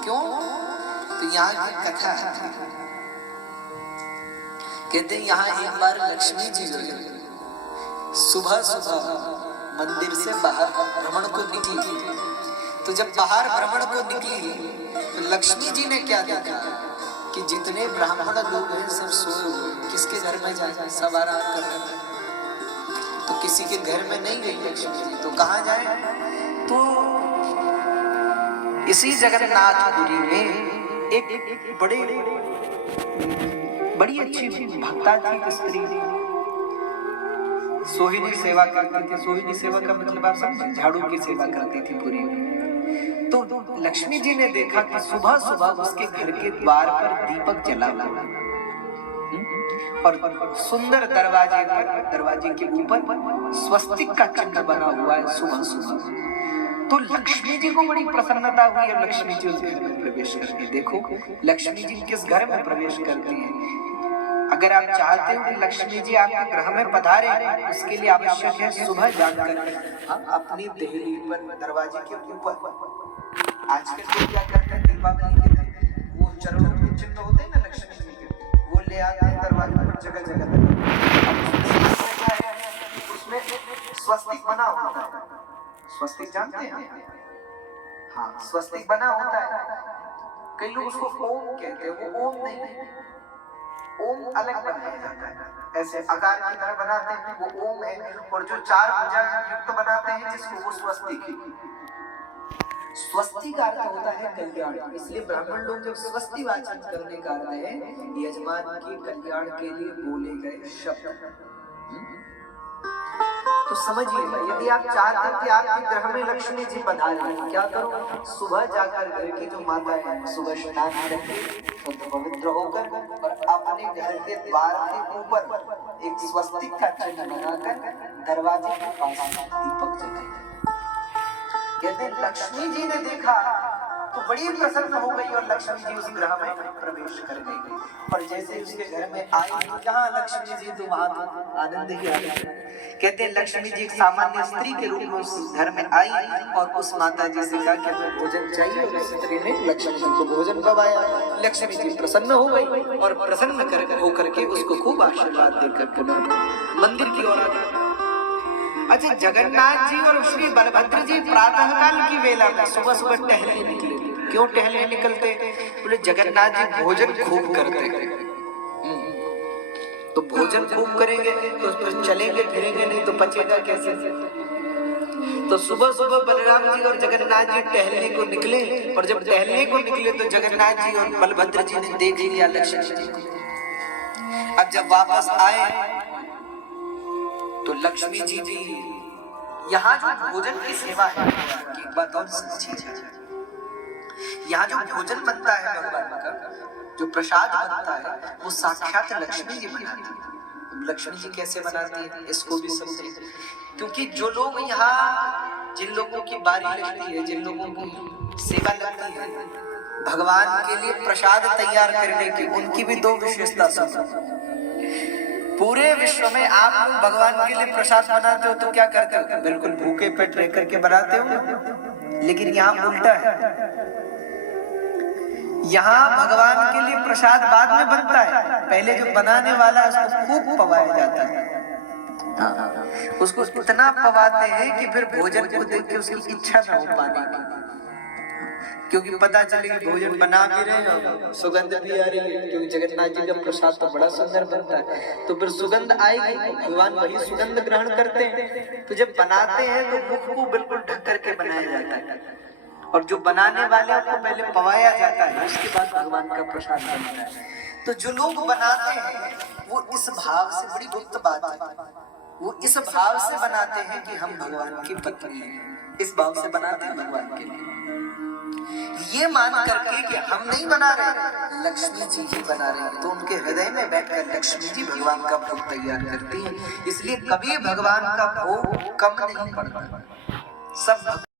क्यों? तो यहाँ की कथा है, कहते हैं यहाँ एक बार लक्ष्मी जी जो है सुबह सुबह मंदिर से बाहर भ्रमण को निकली। तो जब बाहर भ्रमण को निकली तो लक्ष्मी जी ने क्या देखा कि जितने ब्राह्मण लोग हैं सब सोए हुए, किसके घर में जाए? सब आराम कर रहे हैं। तो किसी के घर में नहीं गई लक्ष्मी जी, तो कहाँ जाए? तो इसी जगन्नाथपुरी में एक बड़ी अच्छी भक्ता थी, एक स्त्री सोहिनी सेवा करती थी। सोहिनी सेवा का मतलब आप समझे, झाड़ू की सेवा करती थी पूरी। तो लक्ष्मी जी ने देखा कि सुबह सुबह उसके घर के द्वार पर दीपक जला हुआ और सुंदर दरवाजे के ऊपर स्वस्तिक का चिन्ह बना हुआ है सुबह सुबह। तो लक्ष्मी जी को बड़ी प्रसन्नता हुई और लक्ष्मी जी उस घर में प्रवेश करती। देखो लक्ष्मी जी किस घर में प्रवेश करती है। अगर आप चाहते हो कि लक्ष्मी जी आपके ग्रह में पधारे, उसके लिए आवश्यक है सुबह जाकर अपनी देहली पर दरवाजे के ऊपर, आजकल लोग क्या करते हैं दीपावली के दिन वो चरणों के चिन्ह होते हैं ना लक्ष्मी जी के, वो ले आते हैं दरवाजे पर जगह जगह। उसमें स्वस्तिक बना होता है, स्वस्तिक जानते हैं? हाँ, स्वस्तिक बना होता है। कई लोग उसको ओम कहते हैं, वो ओम नहीं, ओम अलग बनाया जाता है, ऐसे आकार की तरह बनाते हैं, वो ओम है। और जो चार भुजा युक्त बनाते हैं जिसको, वो स्वस्तिक। स्वस्ति का अर्थ होता है कल्याण, इसलिए ब्राह्मण लोग जब स्वस्ति वाचन करने का अर्थ है यजमान के कल्याण के लिए बोले गए शब्द। तो समझिएगा, यदि आप चाहते हैं कि आपके ग्रह में लक्ष्मी जी पधारे, क्या करो? सुबह जाकर घर की जो माता है सुबह स्नान करके पवित्र होकर और अपने घर के द्वार के ऊपर एक स्वस्तिक का चिन्ह बनाकर दरवाजे के पास दीपक जलाए। कहते लक्ष्मी जी ने देखा तो बड़ी प्रसन्न हो गई और लक्ष्मी जी उस ग्रह में प्रवेश कर गई। और जैसे उसके घर में आई, जहाँ लक्ष्मी जी तो वहां आनंद ही आनंद। कहते हैं लक्ष्मी जी एक सामान्य स्त्री के रूप में उस घर में आई और उस माता जी से कहा कि हमें भोजन चाहिए, और स्त्री ने लक्ष्मी जी को भोजन करवाया। लक्ष्मी जी प्रसन्न हो गई और प्रसन्न होकर के उसको खूब आशीर्वाद देकर पुनः मंदिर की ओर आ गई। अच्छा, जगन्नाथ जी और श्री बलभद्र जी प्रातः काल की वेला में सुबह सुबह टहलने निकले। क्यों टहलने निकलते? बोले जगन्नाथ जी भोजन खूब करते हैं, तो भोजन खूब करेंगे तो फिर चलेंगे फिरेंगे नहीं तो पचेगा कैसे? तो सुबह सुबह बलराम जी और जगन्नाथ जी टहलने को निकले, और जब टहलने को निकले तो जगन्नाथ जी और बलभद्र जी ने देख लिया लक्ष्मी जी को। अब जब वापस आए तो लक्ष्मी जी भी यहाँ जो भोजन की सेवा है, एक बात और समझिए, यहाँ जो भोजन बनता है भगवान का, जो प्रसाद बनता है वो साक्षात लक्ष्मी जी बनाती है। लक्ष्मी जी कैसे बनाती है इसको भी समझिए, क्योंकि जो लोग यहाँ, जिन लोगों की बारी लगती है, जिन लोगों की सेवा लगती है भगवान के लिए प्रसाद तैयार करने की, उनकी भी दो विशेषता सुनो। पूरे विश्व में आप लोग भगवान के लिए प्रसाद बनाते हो तो क्या करते हो? बिल्कुल भूखे पेट रह करके बनाते हो, लेकिन यहाँ उल्टा है। यहाँ भगवान के लिए प्रसाद बाद में बनता है, पहले जो बनाने वाला है उसको खूब पवाया जाता है। उसको इतना पवाते हैं कि फिर भोजन को देख के उसकी इच्छा न हो पाने की, क्योंकि पता चले कि भोजन बना भी रहे और सुगंध भी आ रही है, क्योंकि जगन्नाथ जी का प्रसाद तो बड़ा सुंदर बनता है, तो फिर सुगंध आएगी, भगवान वही सुगंध ग्रहण करते हैं। तो जब बनाते हैं तो मुख को बिल्कुल ढक करके बनाया जाता है, और जो बनाने वाले को पहले पवाया जाता है, उसके बाद भगवान का प्रसाद बनता है। तो जो लोग बनाते हैं वो इस भाव से, बड़ी गुप्त बात है, वो इस भाव से बनाते हैं कि हम भगवान की पत्नी हैं, इस भाव से बनाते हैं भगवान के लिए, ये मान करके कि हम नहीं बना रहे, लक्ष्मी जी ही बना रहे हैं। तो उनके हृदय में बैठकर लक्ष्मी जी भगवान का भोग तैयार करती हैं, इसलिए कभी भगवान का भोग कम नहीं पड़ता। सब